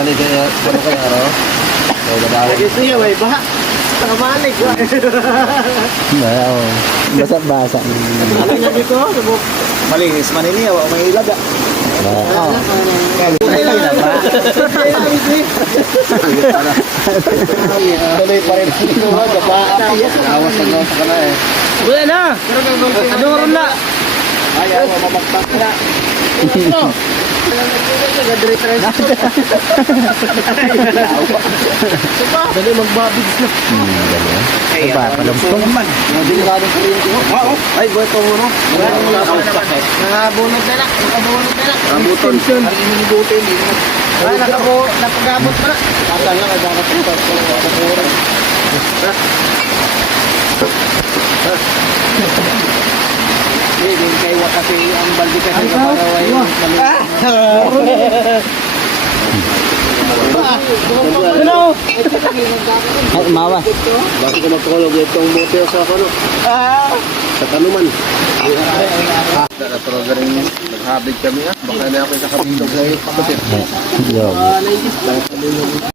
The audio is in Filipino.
Dali kaya, ano kaya, no? Kaya nadali. Lagi siya, may baha. Nakamalig. Oo. Basa-basa. Ano nga dito? Subok. Malinis man ini, wala may ilaga. Oo. Ay lang na ba? Tuloy pa rin. Awas na gawa ka na eh. Wala na. Ano ron na? Ayaw, mamagpak na. Dali magbabigs na. Ay, papalamstong man. Delikado pa rin ito. Ay, boy, ito mo, no? Nakabunod na lang. Nakabunod na lang. Rambuton. Rambuton. Ay, napagabot pa na. Ata nga, kagana po. Hindi kayo kasi ang baldi kasi kaparaway. Ano? Ay, mawas. Bakit ko magkakalog itong motel sa kano? Sa kanuman. Pero galing naghabig kami ah. Baka na ako sa kapindog ngayon. Yo.